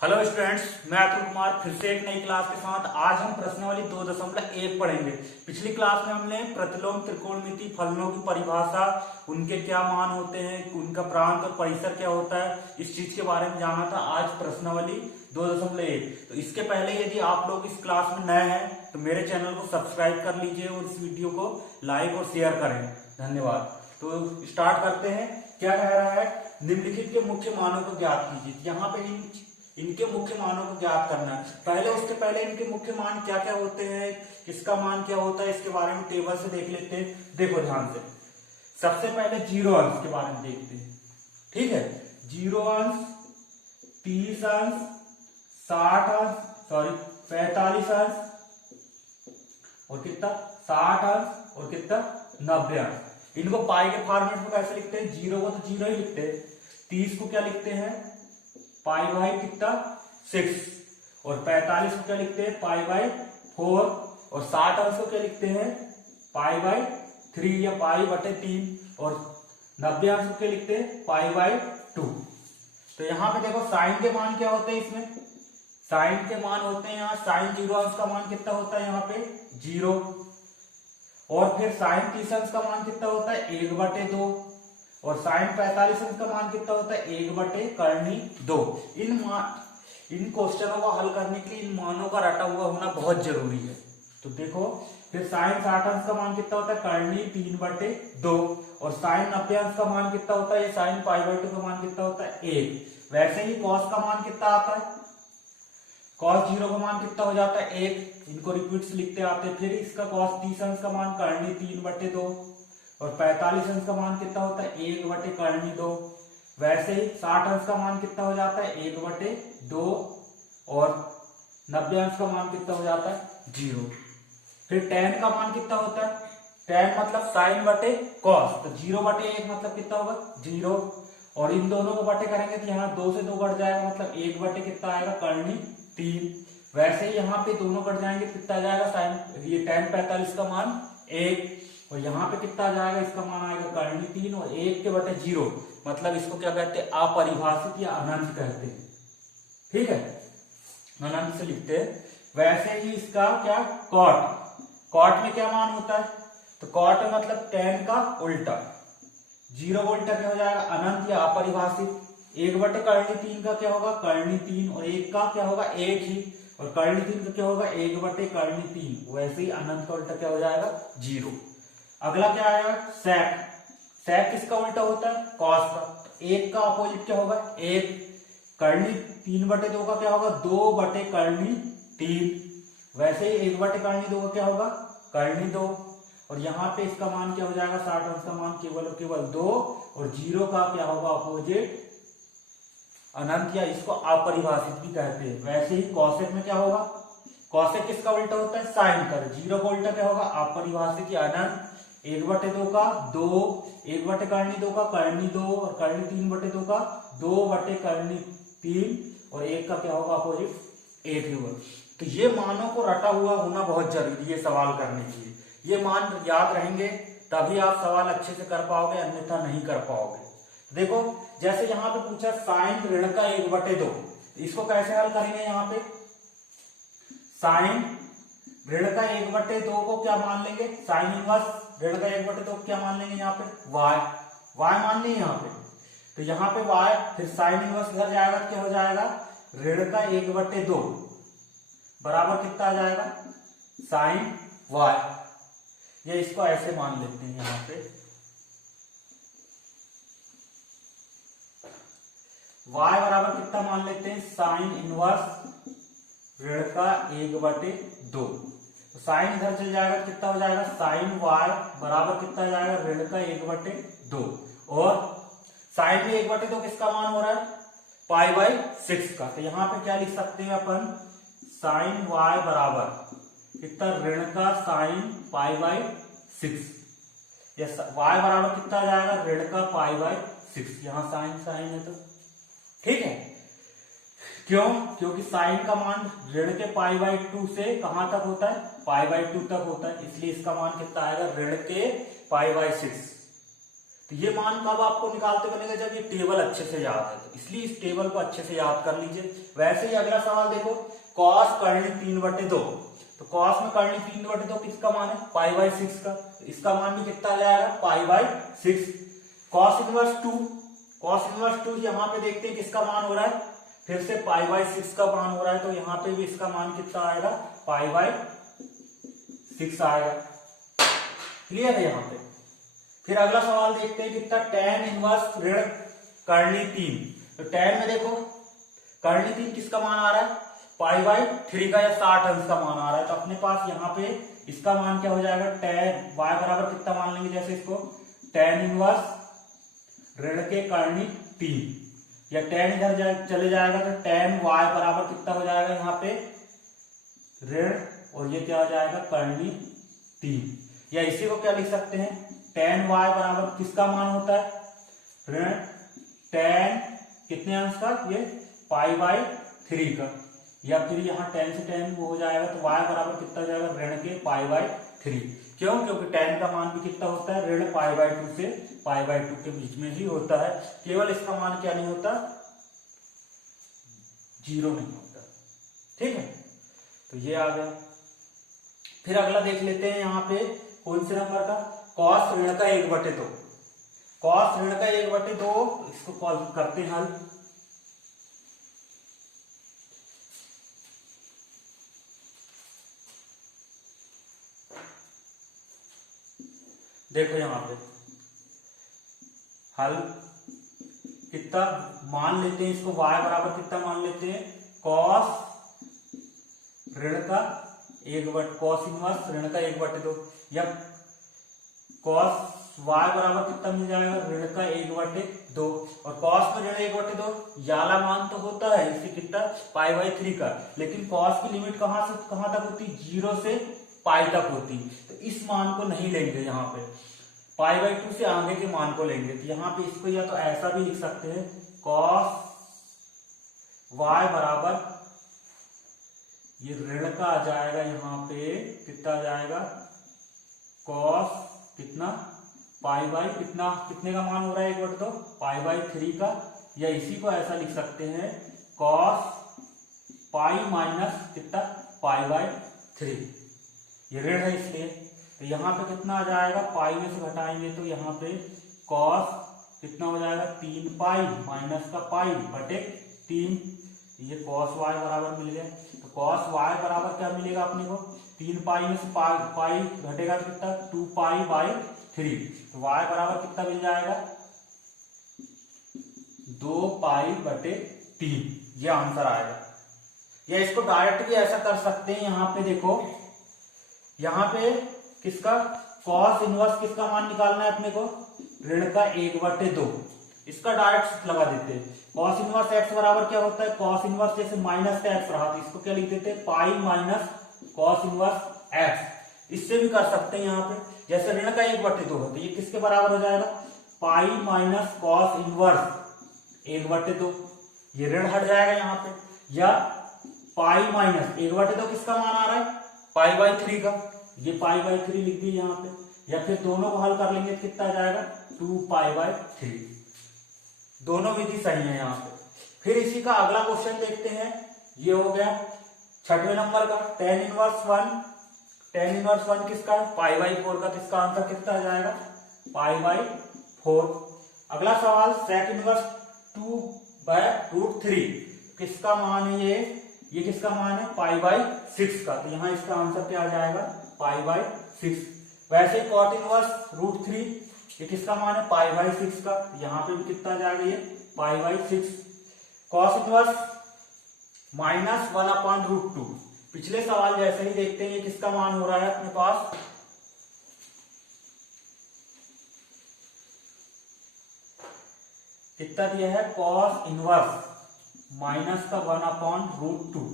Hello students, मैं अतुल कुमार फिर से एक नई क्लास के साथ। आज हम प्रश्नावली 2.1 पढ़ेंगे। पिछली क्लास में हमने प्रतिलोम त्रिकोणमिति फलनों की परिभाषा, उनके क्या मान होते हैं, उनका प्रांत और परिसर क्या होता है, इस चीज के बारे में जाना था। आज प्रश्नावली 2.1। तो इसके पहले यदि आप लोग इस क्लास में नए हैं तो मेरे चैनल को सब्सक्राइब कर लीजिए और इस वीडियो को लाइक और शेयर करें। धन्यवाद। तो स्टार्ट करते हैं। क्या कह रहा है, निम्नलिखित के मुख्य मानों को ज्ञात कीजिए। यहाँ पे इनके मुख्य मानों को ज्ञात करना है। उसके पहले इनके मुख्य मान क्या क्या होते हैं, किसका मान क्या होता है, इसके बारे में टेबल से देख लेते हैं। देखो ध्यान से, सबसे पहले जीरो अंश के बारे में देखते हैं। ठीक है, जीरो अंश, 30 अंश, 60 अंश, 45 अंश और कितना 60 अंश और कितना 90 अंश। इनको पाई के फॉर्मेट में कैसे लिखते हैं? जीरो को तो जीरो ही लिखते हैं, 30 को क्या लिखते हैं? पाई बाई कितना 6 और 45 को क्या लिखते हैं? पाई बाई 4 और 60 अंश को क्या लिखते हैं? पाई बाई 3 या पाई बटे 3 और 90 अंश को क्या लिखते हैं? Pi by 2। तो यहाँ पे देखो साइन के मान क्या होते हैं इसमें? साइन के मान होते हैं यहाँ साइन जीरो अंश का मान कितना होता है? यहाँ पे 0। और फिर साइन 30 अंश का मान कितना होता है? 1/2 और साइन 45 अंश का मान कितना होता है? 1/2। इन क्वेश्चनों को हल करने के लिए इन मानों का रटा हुआ होना बहुत जरूरी है। तो देखो, फिर साइन 60 अंश का मान कितना होता है? कर्णी 3/2 और साइन 90 अंश का मान कितना होता है? ये साइन π/2 का मान कितना होता है? 1। वैसे ही कॉस का मान कितना आता है? कॉस 0 का मान कितना हो जाता है? 1। इनको रिपीट लिखते आते। फिर इसका कॉस 30 अंश का मान कर्णी 3/2 और 45 अंश का मान कितना होता है? 1/2। वैसे ही 60 अंश का मान कितना हो जाता है? 1/2 और 90 अंश का मान कितना हो जाता है? 0। फिर tan का मान कितना होता है? tan मतलब साइन बटे कॉस, तो 0/1 मतलब कितना होगा? 0। और इन दोनों को बटे करेंगे तो यहाँ 2 से 2 कट जाएगा, मतलब 1 कितना आएगा? कर्णी 3। वैसे ही यहाँ पे दोनों कट जाएंगे, कितना आ जाएगा? साइन ये tan 45 का मान 1 और यहाँ पे कितना आ जाएगा? इसका मान आएगा कर्णी 3 और 1/0, मतलब इसको क्या कहते हैं? अपरिभाषित या अनंत कहते हैं। ठीक है, अनंत से लिखते हैं। वैसे ही इसका क्या कॉट में क्या मान होता है? तो कॉट मतलब tan का उल्टा। 0 का उल्टा क्या हो जाएगा? अनंत या अपरिभाषित। 1/3 का क्या होगा? कर्णी 3 और 1 का क्या होगा? 1 ही, और कर्णी 3 का क्या होगा? 1/3। वैसे ही अनंत का उल्टा क्या हो जाएगा? 0। अगला क्या आएगा? सेक। सेक किसका उल्टा होता है? कॉस का। 1 का अपोजिट क्या होगा? 1। कर्णी 3/2 का क्या होगा? 2/3। वैसे ही 1/2 का क्या होगा? कर्णी 2। और यहाँ पे इसका मान क्या हो जाएगा? 60 अंश का मान केवल 2 और 0 का क्या होगा? अपोजिट अनंत, या इसको अपरिभाषित भी कहते हैं। वैसे ही कॉसेक में क्या होगा? कॉसेक किसका उल्टा होता है? साइन का। 0 का उल्टा क्या होगा? अपरिभाषित या अनंत। 1/2 का 2, 1/2 का कर्णी 2 और कर्णी 3/2 का 2/3 और 1 का क्या होगा? अपोजिट 1 ही होगा। तो ये मानों को रटा हुआ होना बहुत जरूरी है सवाल करने के लिए। ये मान याद रहेंगे तभी आप सवाल अच्छे से कर पाओगे, अन्यथा नहीं कर पाओगे। देखो, जैसे यहाँ पे पूछा साइन ऋण का 1/2, इसको कैसे हल करेंगे? यहाँ पे साइन ऋण का 1/2 को क्या मान लेंगे? साइन इनवर्स ऋण का 1/2 को क्या मान लेंगे? यहाँ पे y मान लेंगे यहाँ पे। तो यहाँ पे y, फिर साइन इनवर्स इधर जाएगा तो क्या हो जाएगा? ऋण का 1/2 बराबर कितना आ जाएगा? Sine y। ये इसको ऐसे मान लेते हैं यहाँ पे, y बराबर कितना मान लेते हैं? साइन इनवर्स ऋण का 1/2। तो साइन इधर चल जाएगा, कितना हो जाएगा? साइन y बराबर कितना आ जाएगा? ऋण का 1/2। और साइन में 1/2 किसका मान हो रहा है? π/6 का। तो यहाँ पे क्या लिख सकते हैं अपन? साइन y बराबर कितना? ऋण का साइन π/6। यस, y बराबर कितना आ जाएगा? ऋण का π/6। यहाँ साइन है तो ठीक है। क्यों? क्योंकि साइन का मान ऋण के π/2 से कहां तक होता है? π/2 तक होता है, इसलिए इसका मान कितना आएगा? ऋण के π/6। तो ये मान कब आपको निकालते बनेगा, जब ये टेबल अच्छे से याद है, तो इसलिए इस टेबल को अच्छे से याद कर लीजिए। वैसे ही अगला सवाल देखो, कॉस करनी 3/2, तो कॉस में करनी 3/2 किसका मान है, π/6 का, इसका मान भी कितना आ जाएगा, π/6। कॉस इनवर्स 2, कॉस इनवर्स 2 यहाँ पे देखते हैं किसका मान हो रहा है, फिर से π/6 का मान हो रहा है, तो यहाँ पे भी इसका मान कितना आएगा, π/6 आएगा। क्लियर है यहाँ पे। फिर अगला सवाल देखते हैं कितना, tan इनवर्स ऋण करनी 3, तो tan में देखो करनी 3 किसका मान आ रहा है, π/3 का या 60 अंश का मान आ रहा है, तो अपने पास यहाँ पे इसका मान क्या हो जाएगा, tan y बराबर कितना मान लेंगे, जैसे इसको tan इनवर्स ऋण के करनी 3, या tan इधर चले जाएगा तो tan y बराबर कितना हो जाएगा यहाँ पे ऋण, और ये क्या हो जाएगा करनी 3, या इसी को क्या लिख सकते हैं, tan y बराबर किसका मान होता है, ऋण tan कितने अंश का, ये π/3 का, या फिर यहाँ tan से tan वो हो जाएगा, तो y बराबर कितना हो जाएगा, ऋण के π/3। क्यों, क्योंकि tan का मान भी कितना होता है, ऋण π/2 से π/2 के बीच में ही होता है, केवल इसका मान क्या नहीं होता, 0 नहीं होता। ठीक है, तो ये आ गया। फिर अगला देख लेते हैं यहाँ पे कौन से नंबर का, कॉस ऋण का 1/2, कॉस ऋण का 1/2, इसको कॉल करते हैं हल। देखो यहाँ पे हल कितना मान लेते हैं, इसको y बराबर कितना मान लेते हैं, कॉस ऋण का 1/2, कॉस इनवर्स ऋण का 1/2, या कॉस y बराबर कितना मिल जाएगा, ऋण का 1/2, और कॉस में ऋण 1/2 याला मान तो होता है इसे कितना, π/3 का, लेकिन कॉस की लिमिट कहां से कहां तक होती, 0 से पाई तक होती, तो इस मान को नहीं लेंगे, यहाँ पे π/2 से आगे के मान को लेंगे। तो यहाँ पे इसको या तो ऐसा भी लिख सकते हैं, कॉस y बराबर ये ऋण का आ जाएगा, यहाँ पे कितना आ जाएगा, कॉस कितना कितना कितने का मान हो रहा है 1/2, π/3 का, या इसी को ऐसा लिख सकते हैं, कॉस पाई माइनस कितना π/3, ये ऋण है इसलिए, तो यहाँ पे कितना आ जाएगा, पाई में से घटाएंगे तो यहाँ पे कॉस कितना हो जाएगा, 3 पाई माइनस का पाई बटे 3, ये कॉस y बराबर मिल गया। तो कॉस y बराबर क्या मिलेगा अपने को, 3 पाई में से पाई घटेगा तो कितना, 2 पाई/3, तो y बराबर कितना मिल जाएगा, 2 पाई/3, ये आंसर आएगा। या इसको डायरेक्ट भी ऐसा कर सकते हैं, यहाँ पे देखो, यहाँ पे किसका, कॉस इनवर्स किसका मान निकालना है अपने को, ऋण का 1/2, इसका डायरेक्ट लगा देते हैं। कॉस इनवर्स x बराबर क्या होता है, कॉस इनवर्स जैसे माइनस का x रहा तो इसको क्या लिख देते हैं, pi minus cos inverse x। इससे भी कर सकते हैं यहाँ पे, जैसे ऋण का 1/2 है तो ये किसके बराबर हो जाएगा, पाई माइनस कॉस इनवर्स 1/2, ये ऋण हट जाएगा यहाँ पे, या पाई माइनस 1/2 किसका मान आ रहा है, π/3 का, ये π/3 लिख दी यहाँ पे, या फिर दोनों को हल कर लेंगे तो कितना आ जाएगा, 2 π/3। दोनों विधि सही है यहाँ पे। फिर इसी का अगला क्वेश्चन देखते हैं, ये हो गया 6वें नंबर का, tan इनवर्स 1 किसका है, π/4 का, तो इसका आंसर कितना आ जाएगा, π/4। अगला सवाल sec इनवर्स 2/√3 किसका मान है, ये किसका मान है, π/6 का, तो यहाँ इसका आंसर क्या आ जाएगा, π/6। वैसे cot इनवर्स √3 ये किसका मान है, π/6 का, यहाँ पे भी कितना आ जाएगा, ये π/6। cos इनवर्स -1/√2, पिछले सवाल जैसे ही देखते हैं, ये किसका मान हो रहा है अपने पास, कितना दिया है, cos इनवर्स -1/√2,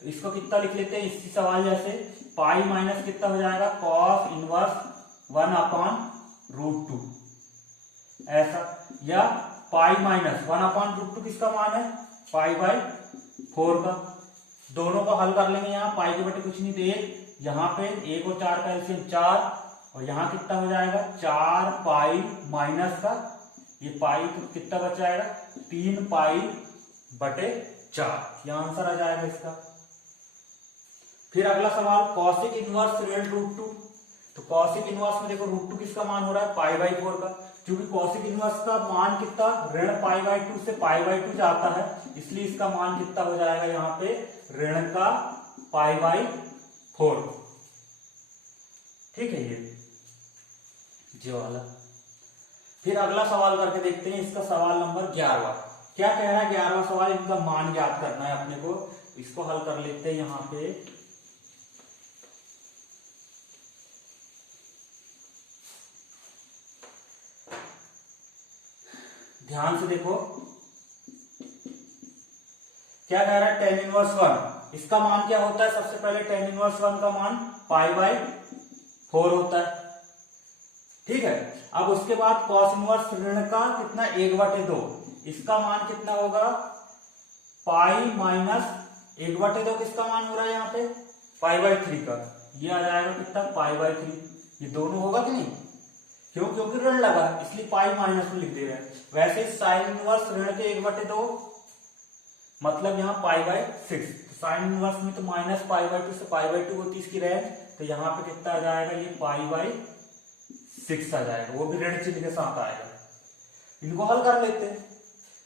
तो इसको कितना लिख लेते हैं, इसी सवाल जैसे, पाई माइनस कितना हो जाएगा, cos इनवर्स 1/√2 ऐसा, या पाई माइनस 1/√2 किसका मान है, π/4 का। दोनों को हल कर लेंगे, यहाँ पाई के बटे कुछ नहीं तो 1, यहाँ पे 1 और 4 का एलसीएम 4, और यहाँ कितना हो जाएगा 4 पाई माइनस का ये पाई, तो कितना बच जाएगा 3 पाई बटे 4, यह आंसर आ जाएगा इसका। फिर अगला सवाल कॉसिक इनवर्स ऋण √2। तो कॉसिक इनवर्स में देखो √2 किसका मान हो रहा है π/4 का, क्योंकि कॉसिक इनवर्स का मान कितना ऋण π/2 से π/2 जाता है, इसलिए इसका मान कितना हो जाएगा यहाँ पे ऋण का π/4। ठीक है ये वाला। फिर अगला सवाल करके देखते हैं, इसका सवाल नंबर 11। क्या कह रहा है 11वां सवाल, इनका मान ज्ञात करना है अपने को। इसको हल कर लेते हैं यहाँ पे। ध्यान से देखो क्या कह रहा है tan इनवर्स 1, इसका मान क्या होता है, सबसे पहले tan इनवर्स 1 का मान π/4 होता है। ठीक है, अब उसके बाद cos इनवर्स ऋण का कितना 1/2, इसका मान कितना होगा पाई माइनस 1/2, किसका मान हो रहा है यहाँ पे π/3 का, ये आ जाएगा कितना π/3। ये दोनों होगा कि नहीं, क्यों, क्योंकि ऋण लगा इसलिए पाई माइनस में लिख दे रहे हैं। वैसे साइन इनवर्स ऋण के 1/2 मतलब यहाँ π/6, साइन इनवर्स में तो माइनस π/2 से π/2 होती है इसकी रेंज, तो यहाँ पे कितना आ जाएगा ये π/6 आ जाएगा, वो भी ऋण चिन्ह के साथ आएगा। इनको हल कर लेते हैं,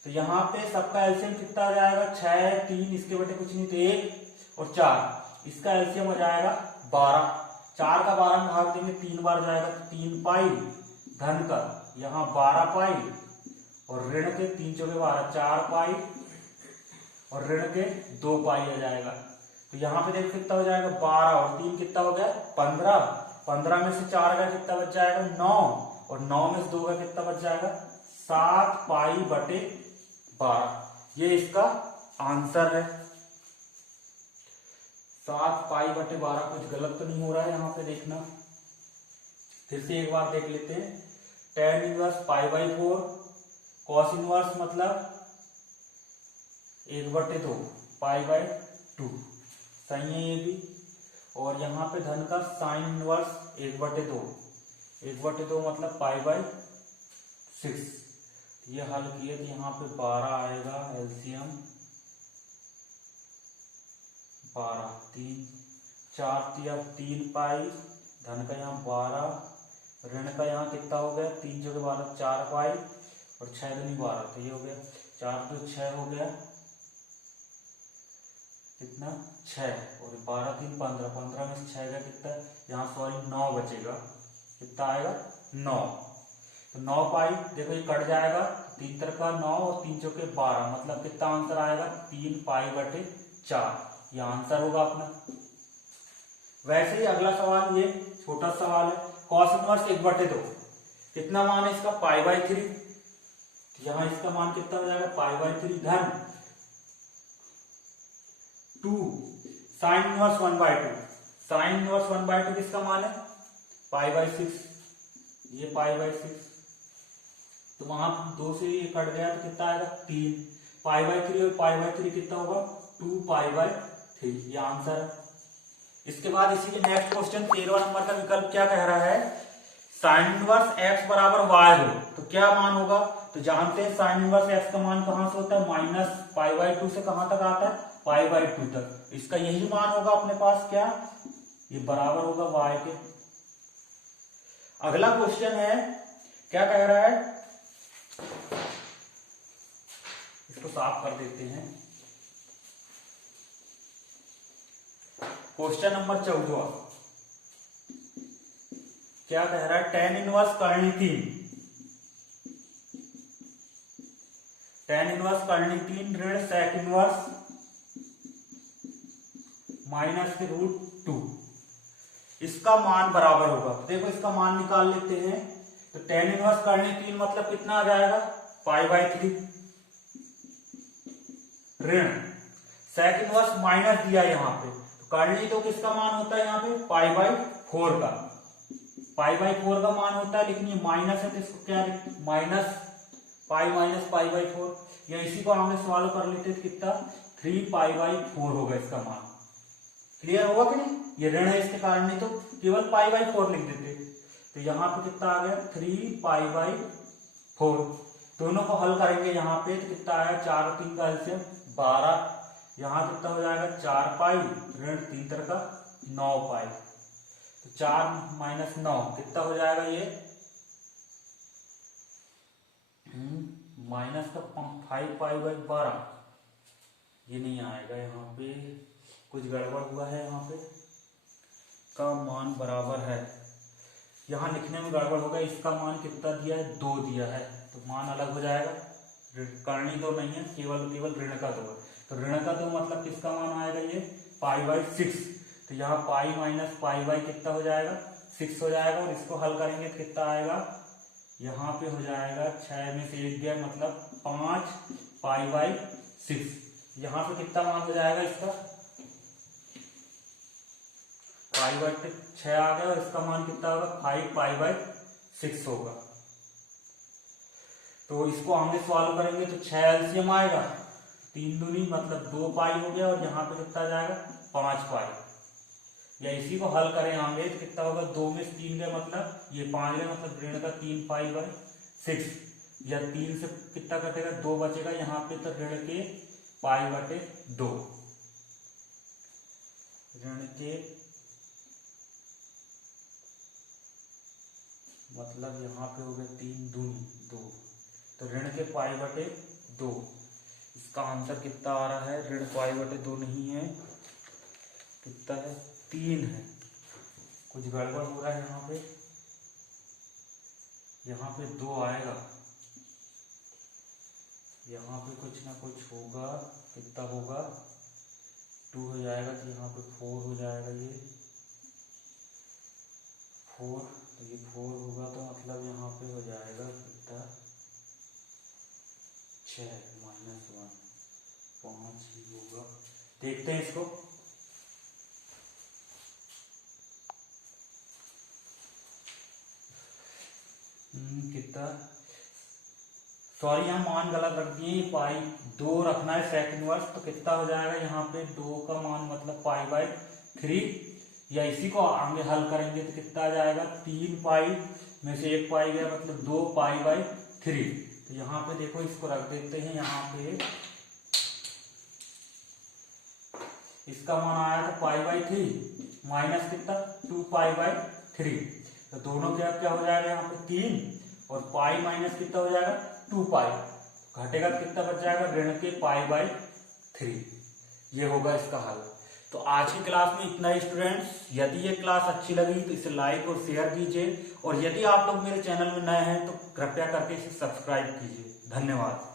तो यहाँ पे सबका एलसीएम कितना आ जाएगा 6, 3 इसके बटे कुछ नहीं तो 1 और 4, इसका एलसीएम हो जाएगा 12। 4 का 12 में भाग देंगे 3 बार जाएगा, 3 पाई धन का यहाँ 12 पाई और ऋण के 3 चौके 12, 4 पाई और ऋण के 2 पाई आ जाएगा। तो यहाँ पे देखो कितना हो जाएगा 12 और 3 कितना हो गया 15, 15 में से 4 का कितना बच जाएगा 9 और 9 में से 2 का कितना बच जाएगा 7 पाई बटे 12, ये इसका आंसर है। 7 पाई बटे 12, कुछ गलत तो नहीं हो रहा है यहाँ पे देखना। फिर से एक बार देख लेते हैं, tan इनवर्स π/4, cos इनवर्स मतलब 1/2 π/2, सही है ये भी। और यहाँ पे धन का साइन इनवर्स 1/2, 1/2 मतलब π/6, ये हल किए तो यहाँ पे 12 आएगा एलसीएम 12, 3 4 3 पाई धन का यहाँ 12, ऋण का यहाँ कितना हो गया 3 चौके 12, 4 पाई और 6 दूनी 12, तो ये हो गया 4 तो 6 हो गया कितना 6 और 12 3 15, 15 में से 6 का कितना यहाँ सॉरी 9 बचेगा, कितना आएगा 9, तो 9 पाई देखो ये कट जाएगा, 3 तरका 9 और 3 चौके 12 मतलब कितना आंसर आएगा 3 पाई बटे 4, ये आंसर होगा अपना। वैसे ही अगला सवाल ये छोटा सवाल है, कॉस इनवर्स 1/2 कितना मान है इसका π/3, यहाँ इसका मान कितना हो जाएगा π/3 धन 2 साइन इनवर्स 1/2, साइन इनवर्स 1/2 किसका मान है π/6, ये π/6, तो वहां 2 से ये कट गया तो कितना आएगा 3, π/3 और π/3 कितना होगा 2 π/3, ये आंसर है। इसके बाद इसी के नेक्स्ट क्वेश्चन 13वां नंबर का विकल्प क्या कह रहा है, साइन इनवर्स x बराबर y हो तो क्या मान होगा, तो जानते हैं साइन इनवर्स x का मान कहां से होता है माइनस π/2 से कहां तक आता है π/2 तक, इसका यही मान होगा अपने पास, क्या ये बराबर होगा y के। अगला क्वेश्चन है क्या कह रहा है, इसको साफ कर देते हैं। क्वेश्चन नंबर 14 क्या कह रहा है, tan इनवर्स करनी 3, tan इनवर्स करनी 3 ऋण sec इनवर्स माइनस के √2, इसका मान बराबर होगा। देखो इसका मान निकाल लेते हैं, तो tan इनवर्स करनी 3 मतलब कितना आ जाएगा π/3 ऋण sec इनवर्स माइनस दिया यहाँ पे, तो करनी तो किसका मान होता है यहाँ पे π/4 का, π/4 का मान होता है, लेकिन ये माइनस है तो इसको क्या माइनस पाई माइनस π/4, या इसी को हमने सॉल्व कर लेते तो कितना 3 π/4 होगा इसका मान। क्लियर होगा कि नहीं, ये ऋण है इसके कारण, नहीं तो केवल π/4 लिख देते। तो यहाँ पे कितना आ गया 3π/4। दोनों को हल करेंगे यहाँ पे तो कितना आया 4 और 3 का एलसीएम 12। यहाँ कितना हो जाएगा 4π ऋण 3 3 का 9π। तो 4 - 9 कितना हो जाएगा ये माइनस का 5π/12। ये नहीं आएगा, यहाँ पे कुछ गड़बड़ हुआ है। यहाँ पे का मान बराबर है, यहाँ लिखने में गड़बड़ होगा। इसका मान कितना दिया है 2 दिया है, तो मान अलग हो जाएगा। करनी 2 नहीं है, केवल ऋण का 2 है। तो ऋण का 2 मतलब किसका मान आएगा ये π/6। तो यहाँ π - π/, कितना हो जाएगा 6 हो जाएगा। और इसको हल करेंगे तो कितना आएगा, यहाँ पे हो जाएगा 6 में से 1 गया मतलब 5π/6। यहाँ पे कितना मान हो जाएगा इसका π/6 आ गया। और इसका मान कितना होगा 5π/6 होगा। तो इसको आगे सॉल्व करेंगे तो 6 एलसीएम आएगा, 3 दूनी मतलब 2π हो गया। और यहाँ पे कितना जाएगा 5π। या इसी को हल करें आगे तो कितना होगा 2 में से 3 गया मतलब ये 5 गया मतलब ऋण का 3π/6। या 3 से कितना कटेगा 2 बचेगा यहाँ पे, तो ऋण के π/2। ऋण के मतलब यहाँ पे हो गया 3 दूनी 2, तो ऋण के π/2। इसका आंसर कितना आ रहा है, ऋण π/2 नहीं है, कितना है 3 है। कुछ गड़बड़ हो रहा है यहाँ पे 2 आएगा, यहाँ पे कुछ ना कुछ होगा। कितना होगा 2 हो जाएगा, तो यहाँ पे 4 हो जाएगा। ये 4, तो ये 4 होगा, तो मतलब यहाँ पे हो जाएगा कितना 6 - 1 5 ही होगा। देखते हैं इसको। कितना, सॉरी यहाँ मान गलत रख दिए, π2 रखना है सेक इनवर्स। तो कितना हो जाएगा यहाँ पे 2 का मान मतलब π/3। या इसी को आगे हल करेंगे तो कितना आ जाएगा 3π में से 1 π गया मतलब 2π/3। तो यहाँ पे देखो इसको रख देते हैं। यहाँ पे इसका मान आया था π/3 माइनस कितना 2π/3। तो दोनों क्या क्या हो जाएगा यहाँ पे 3 और पाई माइनस कितना हो जाएगा 2π। घटेगा कितना बच जाएगा ऋण के π/3। ये होगा इसका हल। तो आज की क्लास में इतना ही स्टूडेंट्स। यदि ये क्लास अच्छी लगी तो इसे लाइक और शेयर कीजिए, और यदि आप लोग मेरे चैनल में नए हैं तो कृपया करके इसे सब्सक्राइब कीजिए। धन्यवाद।